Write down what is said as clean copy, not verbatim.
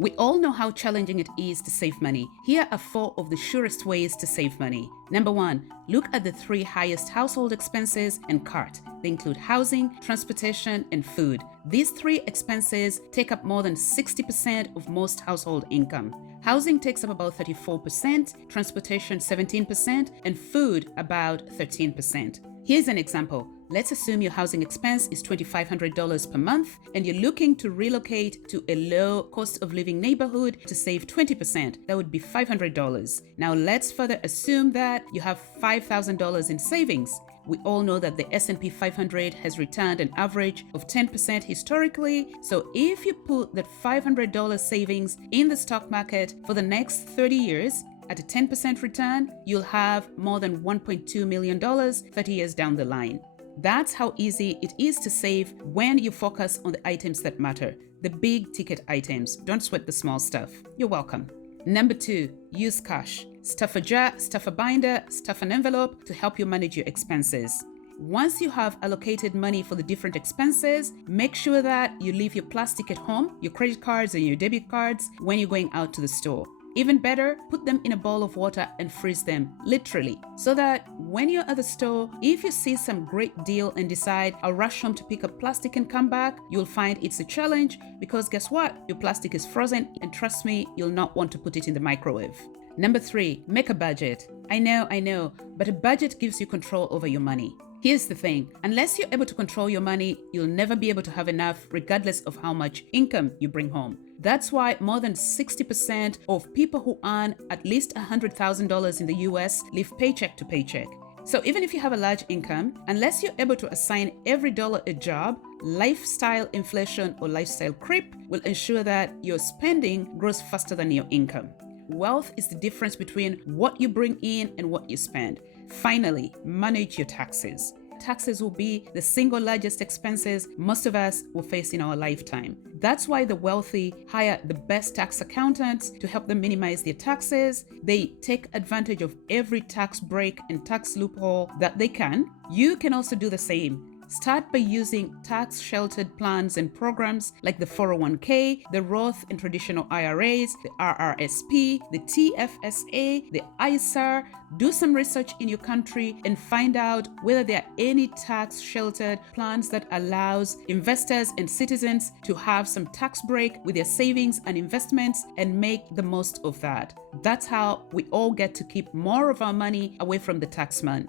We all know how challenging it is to save money. Here are 4 of the surest ways to save money. Number 1, look at the 3 highest household expenses and cart. They include housing, transportation, and food. These 3 expenses take up more than 60% of most household income. Housing takes up about 34%, transportation 17%, and food about 13%. Here's an example. Let's assume your housing expense is $2,500 per month and you're looking to relocate to a low cost of living neighborhood to save 20%. That would be $500. Now let's further assume that you have $5,000 in savings. We all know that the S&P 500 has returned an average of 10% historically. So if you put that $500 savings in the stock market for the next 30 years, at a 10% return, you'll have more than $1.2 million 30 years down the line. That's how easy it is to save when you focus on the items that matter, the big ticket items. Don't sweat the small stuff. You're welcome. Number 2, use cash. Stuff a jar, stuff a binder, stuff an envelope to help you manage your expenses. Once you have allocated money for the different expenses, make sure that you leave your plastic at home, your credit cards and your debit cards when you're going out to the store. Even better, put them in a bowl of water and freeze them, literally, so that when you're at the store, if you see some great deal and decide, I'll rush home to pick up plastic and come back, you'll find it's a challenge because guess what? Your plastic is frozen and trust me, you'll not want to put it in the microwave. Number 3, make a budget. I know, but a budget gives you control over your money. Here's the thing, unless you're able to control your money, you'll never be able to have enough regardless of how much income you bring home. That's why more than 60% of people who earn at least $100,000 in the US live paycheck to paycheck. So even if you have a large income, unless you're able to assign every dollar a job, lifestyle inflation or lifestyle creep will ensure that your spending grows faster than your income. Wealth is the difference between what you bring in and what you spend. Finally, manage your taxes. Taxes will be the single largest expenses most of us will face in our lifetime. That's why the wealthy hire the best tax accountants to help them minimize their taxes. They take advantage of every tax break and tax loophole that they can. You can also do the same. Start by using tax-sheltered plans and programs like the 401k, the Roth and traditional IRAs, the RRSP, the TFSA, the ISAR. Do some research in your country and find out whether there are any tax-sheltered plans that allows investors and citizens to have some tax break with their savings and investments and make the most of that. That's how we all get to keep more of our money away from the taxman.